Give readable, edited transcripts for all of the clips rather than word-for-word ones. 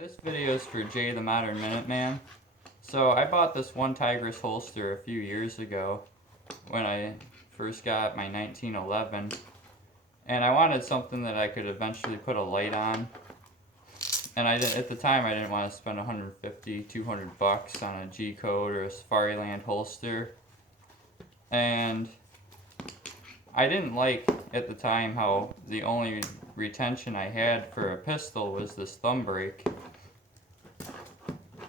This video is for Jay the Modern Minuteman. So I bought this one Tigris holster a few years ago when I first got my 1911, and I wanted something that I could eventually put a light on. And at the time I didn't want to spend 150, 200 bucks on a G-code or a Safariland holster. And I didn't like at the time how the only retention I had for a pistol was this thumb brake.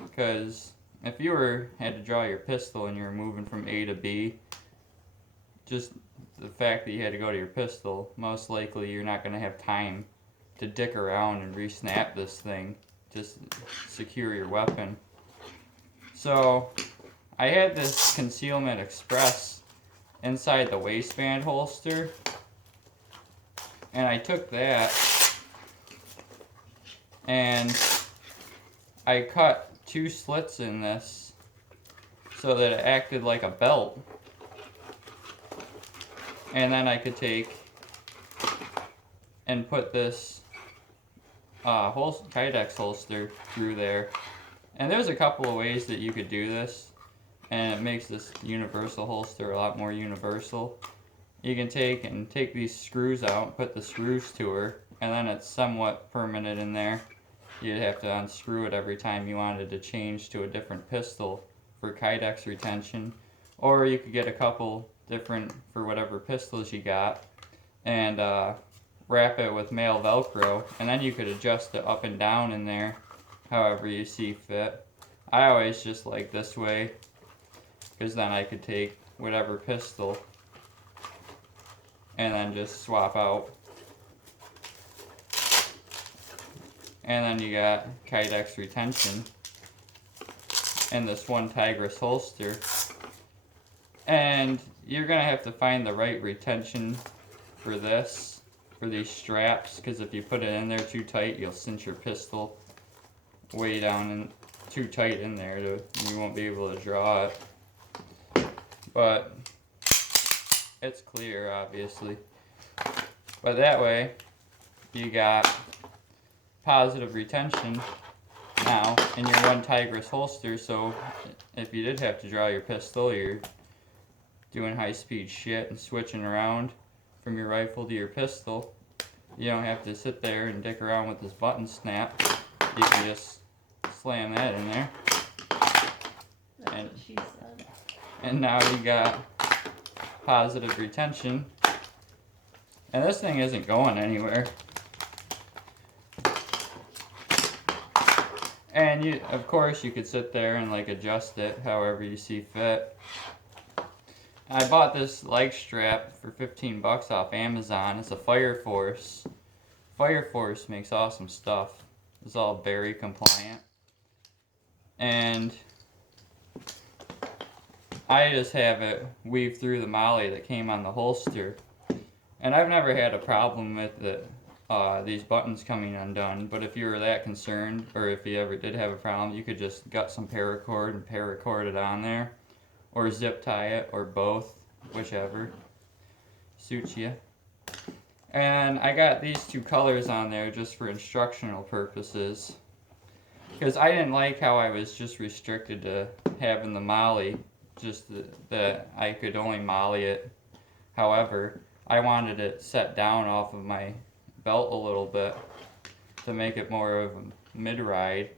Because if you had to draw your pistol and you were moving from A to B, just the fact that you had to go to your pistol, most likely you're not going to have time to dick around and re-snap this thing. Just secure your weapon. So I had this Concealment Express inside the waistband holster, and I took that and I cut 2 slits in this so that it acted like a belt, and then I could take and put this Kydex holster through there. And there's a couple of ways that you could do this, and it makes this universal holster a lot more universal. You can take these screws out, put the screws to her, and then it's somewhat permanent in there. You'd have to unscrew it every time you wanted to change to a different pistol for Kydex retention. Or you could get a couple different for whatever pistols you got and wrap it with male Velcro, and then you could adjust it up and down in there however you see fit. I always just like this way, because then I could take whatever pistol and then just swap out. And then you got Kydex retention in this one Tigris holster. And you're going to have to find the right retention for this, for these straps, because if you put it in there too tight, you'll cinch your pistol way down and too tight in there, you won't be able to draw it. But it's clear, obviously. But that way, you got positive retention now in your one Tigris holster, so if you did have to draw your pistol, you're doing high-speed shit and switching around from your rifle to your pistol, you don't have to sit there and dick around with this button snap. You can just slam that in there. That's what she said. And now you got positive retention. And this thing isn't going anywhere. And of course you could sit there and adjust it however you see fit. I bought this leg strap for 15 bucks off Amazon. It's a Fire Force. Fire Force makes awesome stuff. It's all Berry compliant. And I just have it weave through the molly that came on the holster. And I've never had a problem with these buttons coming undone, but if you were that concerned, or if you ever did have a problem, you could just gut some paracord and paracord it on there, or zip tie it, or both, whichever suits you. And I got these 2 colors on there just for instructional purposes, because I didn't like how I was just restricted to having the molly, just that I could only molly it. However, I wanted it set down off of my belt a little bit to make it more of a mid-ride.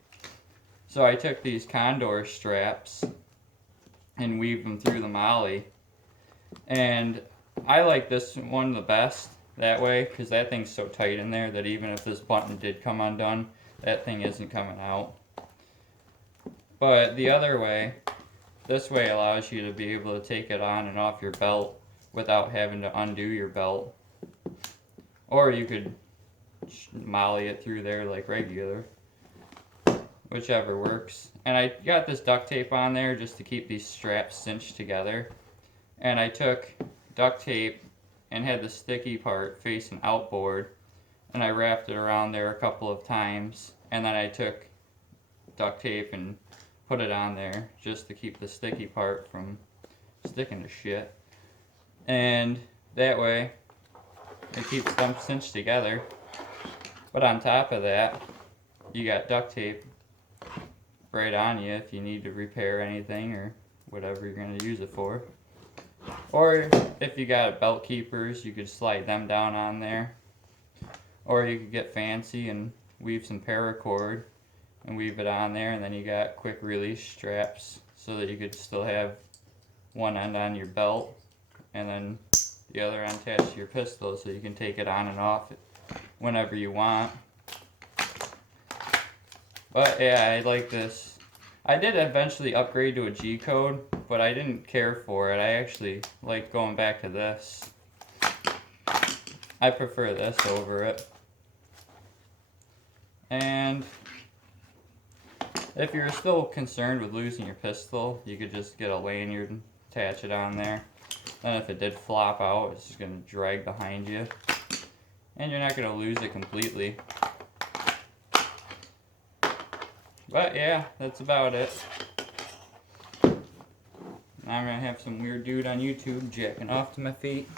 So I took these Condor straps and weaved them through the molly. And I like this one the best that way, because that thing's so tight in there that even if this button did come undone, that thing isn't coming out. But the other way, this way allows you to be able to take it on and off your belt without having to undo your belt. Or you could molly it through there like regular, whichever works. And I got this duct tape on there just to keep these straps cinched together. And I took duct tape and had the sticky part facing outboard, and I wrapped it around there a couple of times, and then I took duct tape and put it on there just to keep the sticky part from sticking to shit. And that way it keeps them cinched together. But on top of that, you got duct tape right on you if you need to repair anything or whatever you're going to use it for. Or if you got belt keepers, you could slide them down on there. Or you could get fancy and weave some paracord and weave it on there, and then you got quick release straps so that you could still have one end on your belt and then the other end attached to your pistol, so you can take it on and off whenever you want. But yeah, I like this. I did eventually upgrade to a G code, but I didn't care for it. I actually like going back to this. I prefer this over it. And if you're still concerned with losing your pistol, you could just get a lanyard and attach it on there. Then if it did flop out, it's just going to drag behind you. And you're not going to lose it completely. But yeah, that's about it. Now I'm going to have some weird dude on YouTube jacking off to my feet.